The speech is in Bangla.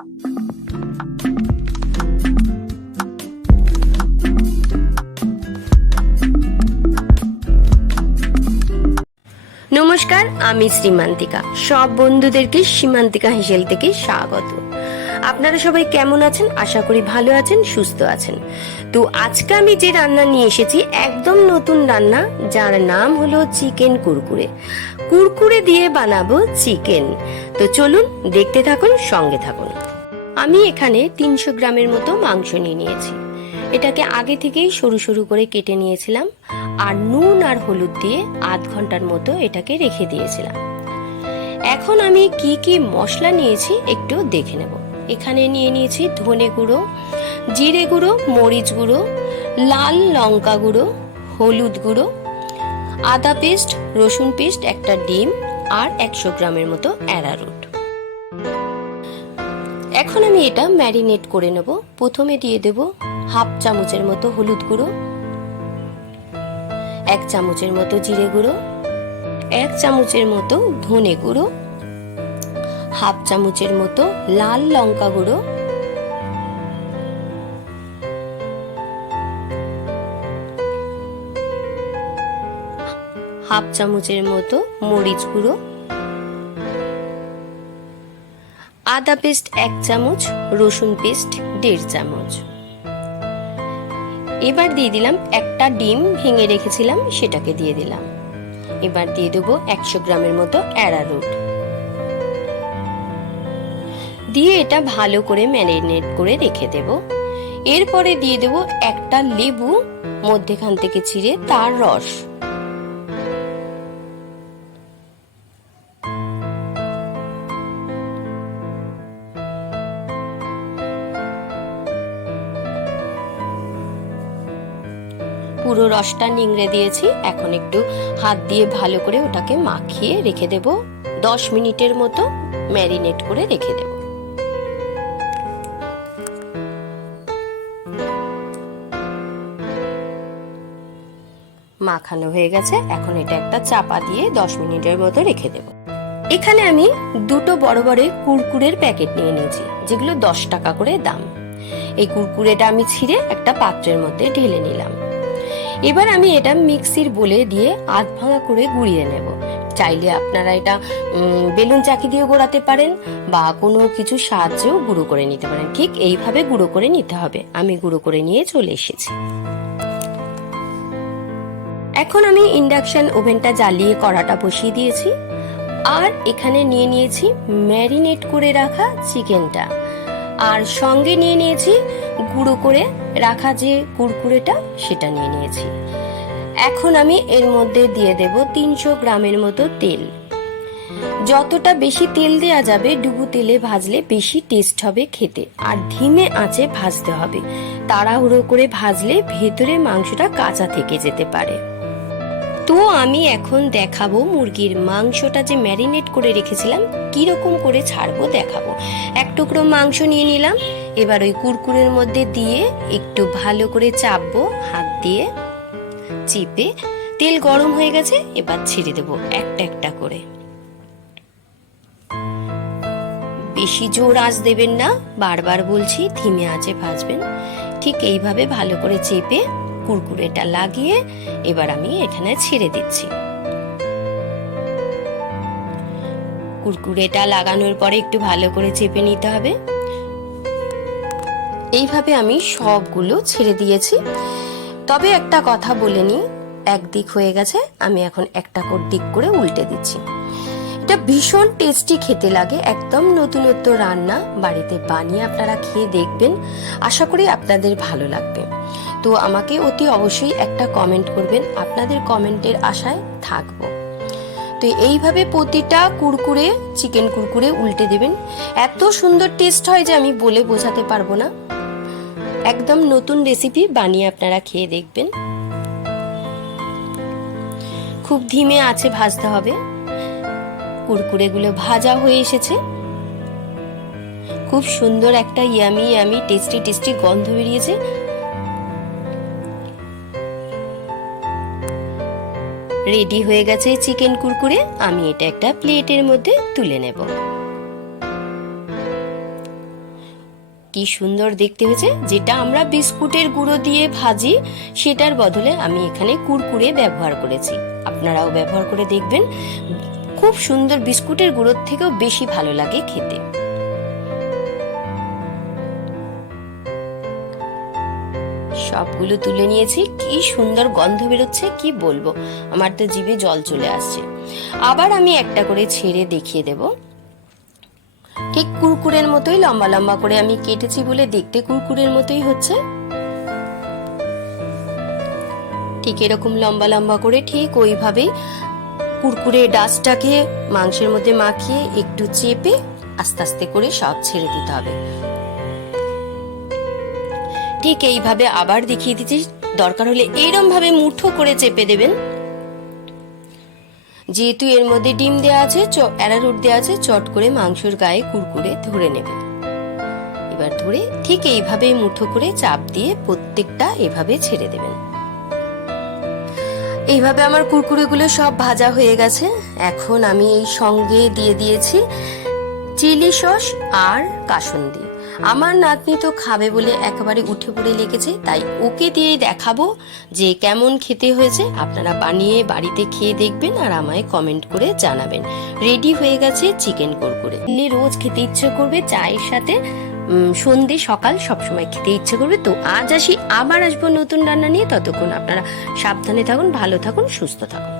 নমস্কার, আমি শ্রীমান্তিকা। সব বন্ধুদেরকে সীমান্তিকা হেসেল থেকে স্বাগত। আপনারা সবাই কেমন আছেন? আশা করি ভালো আছেন, সুস্থ আছেন। তো আজকে আমি যে রান্না নিয়ে এসেছি একদম নতুন রান্না, যার নাম হলো চিকেন কুরকুরে। কুরকুরে দিয়ে বানাবো চিকেন। তো চলুন দেখতে থাকুন, সঙ্গে থাকুন। আমি এখানে 300 গ্রামের মতো মাংস নিয়েছি। এটাকে আগে থেকেই সরু সরু করে কেটে নিয়েছিলাম আর নুন আর হলুদ দিয়ে আধ ঘন্টার মতো এটাকে রেখে দিয়েছিলাম। এখন আমি কি কি মশলা নিয়েছি একটু দেখে নেব। এখানে নিয়েছি ধনে গুঁড়ো, জিরে গুঁড়ো, মরিচ গুঁড়ো, লাল লঙ্কা গুঁড়ো, হলুদ গুঁড়ো, আদা পেস্ট, রসুন পেস্ট, একটা ডিম আর 100 গ্রামের মতো অ্যারারুট। এখন আমি এটা ম্যারিনেট করে নেব। প্রথমে দিয়ে দেব হাফ চামচের মতো হলুদ গুঁড়ো, 1 চামচের মতো জিরে গুঁড়ো, 1 চামচের মতো ধনে গুঁড়ো, হাফ চামচের মতো লাল লঙ্কা গুঁড়ো, হাফ চামচের মতো মরিচ গুঁড়ো, আদা পেস্ট 1 চামচ, রসুন পেস্ট 1.5 চামচ। এবার দিয়ে দিলাম একটা ডিম ভেঙে রেখেছিলাম, সেটাকে দিয়ে দিলাম। এবার দিয়ে দেবো 100 গ্রামের মতো অ্যারারুট দিয়ে এটা ভালো করে ম্যারিনেট করে রেখে দেব। এরপরে দিয়ে দেব একটা লেবু মধ্যেখান থেকে ছিঁড়ে তার রস। পুরো রসটা নিংড়ে দিয়েছি। এখন একটু হাত দিয়ে ভালো করে ওটাকে মাখিয়ে রেখে দেব। 10 মিনিটের মতো ম্যারিনেট করে রেখে দেব। মাখানো হয়ে গেছে। এখন এটা একটা চাপা দিয়ে 10 মিনিটের মতো রেখে দেব। এখানে আমি দুটো বড় বড় কুরকুরের প্যাকেট নিয়ে নিয়েছি, যেগুলো 10 টাকা করে দাম। এই কুরকুরেটা আমি ছিঁড়ে একটা পাত্রের মধ্যে ঢেলে নিলাম। এবার আমি এটা মিক্সির বোলে দিয়ে আধ ভাঙা করে গুঁড়িয়ে নেব। চাইলে আপনারা এটা বেলুন চাকি দিয়ে গোড়াতে পারেন বা কোনো কিছু সাহায্যেও গুঁড়ো করে নিতে পারেন। ঠিক এইভাবে গুঁড়ো করে নিতে হবে। আমি গুঁড়ো করে নিয়ে চলে এসেছি। এখন আমি ইন্ডাকশন ওভেনটা জ্বালিয়ে কড়াটা বসিয়ে দিয়েছি আর এখানে নিয়ে নিয়েছি ম্যারিনেট করে রাখা চিকেনটা আর সঙ্গে নিয়ে নিয়েছি গুঁড়ো করে রাখা যে কুরকুরেটা, সেটা নিয়ে নিয়েছি। এখন আমি এর মধ্যে দিয়ে দেব 300 গ্রামের মতো তেল। যতটা বেশি তেল দেয়া যাবে, ডুবু তেলে ভাজলে বেশি টেস্ট হবে খেতে। আর ধিমে আঁচে ভাজতে হবে। তাড়াহুড়ো করে ভাজলে ভেতরে মাংসটা কাঁচা থেকে যেতে পারে। তো আমি এখন দেখাবো মুরগির মাংসটা যে ম্যারিনেট করে রেখেছিলাম কিরকম করে ছাড়বো দেখাবো। 1 টুকরো মাংস নিয়ে নিলাম। এবার ওই কুরকুরের মধ্যে দিয়ে একটু ভালো করে চাপবো হাত দিয়ে চিপে। তেল গরম হয়ে গেছে, এবার ছেড়ে দেবো একটা একটা করে। বেশি জোর আঁচ দেবেন না, বারবার বলছি, ধিমে আঁচে ভাজবেন। ঠিক এইভাবে ভালো করে চেপে কুরকুরেটা লাগিয়ে এবার আমি এখানে ছেড়ে দিচ্ছি। কুরকুরেটা লাগানোর পরে একটু ভালো করে চেপে নিতে হবে। এইভাবে আমি সবগুলো ছেড়ে দিয়েছি। তবে একটা কথা বলে নিই, একদিক হয়ে গেছে, আমি এখন একটা দিক করে উল্টে দিচ্ছি। এটা ভীষণ টেস্টি খেতে লাগে। একদম নতুনত্ব রান্না, বাড়িতে বানিয়ে আপনারা খেয়ে দেখবেন। আশা করি আপনাদের ভালো লাগবে। তো আমাকে অতি অবশ্যই একটা কমেন্ট করবেন, আপনাদের কমেন্টের আশায় থাকবো। তো এইভাবে প্রতিটা কুরকুরে, চিকেন কুরকুরে উল্টে দেবেন। এত সুন্দর টেস্ট হয় যে আমি বলে বোঝাতে পারবো না। একদম নতুন রেসিপি, বানিয়ে আপনারা খেয়ে দেখবেন। খুব ধিমে আঁচে ভাজতে হবে। কুরকুরেগুলো ভাজা হয়ে এসেছে। খুব সুন্দর একটা ইয়ামি ইয়ামি টেস্টি টেস্টি গন্ধ বেরিয়েছে। রেডি হয়ে গেছে চিকেন কুরকুরে। আমি এটা একটা প্লেটের মধ্যে তুলে নেব। কি সুন্দর দেখতে হয়েছে। যেটা আমরা বিস্কুটের গুঁড়ো দিয়ে ভাজি, সেটার বদলে আমি এখানে কুরকুরে ব্যবহার করেছি। আপনারাও ব্যবহার করে দেখবেন, খুব সুন্দর, বিস্কুটের গুঁড়োর থেকেও বেশি ভালো লাগে খেতে। সবগুলো তুলে নিয়েছি, কি সুন্দর গন্ধ বেরোচ্ছে, কি বলবো, আমার তো জিভে জল চলে আসছে। আবার আমি একটা করে ছেড়ে দেখিয়ে দেব। ঠিক কুরকুরের মতোই লম্বা লম্বা করে আমি কেটেছি বলে দেখতে কুরকুরের মতোই হচ্ছে। ঠিক এরকম লম্বা লম্বা করে ঠিক ওইভাবেই কুরকুরে ডাস্টটাকে মাংসের মধ্যে মাখিয়ে একটু চেপে আস্তে আস্তে করে সব ছেড়ে দিতে হবে। ঠিক এইভাবে আবার দেখিয়ে দিচ্ছি, দরকার হলে এইরকম ভাবে মুঠো করে চেপে দেবেন। যেহেতু এর মধ্যে ডিম দেওয়া আছে, অ্যারারুট দেওয়া আছে, চট করে মাংসের গায়ে কুরকুরে ধরে নেবে। এবার ধরে ঠিক এইভাবে মুঠো করে চাপ দিয়ে প্রত্যেকটা এভাবে ছেড়ে দেবেন। এইভাবে আমার কুরকুরেগুলো সব ভাজা হয়ে গেছে। এখন আমি এই সঙ্গে দিয়ে দিয়েছি চিলি সস আর কাসুন্দি। আমার নাতনি তো খাবে বলে একেবারে উঠে পড়ে লেগেছে, তাই ওকে দিয়ে দেখাবো যে কেমন খেতে হয়েছে। আপনারা বানিয়ে বাড়িতে খেয়ে দেখবেন আর আমায় কমেন্ট করে জানাবেন। রেডি হয়ে গেছে চিকেন কুরকুরে। রোজ খেতে ইচ্ছে করবে, চায়ের সাথে সন্ধে সকাল সবসময় খেতে ইচ্ছে করবে। তো আজ আসি, আবার আসবো নতুন রান্না নিয়ে। ততক্ষণ আপনারা সাবধানে থাকুন, ভালো থাকুন, সুস্থ থাকুন।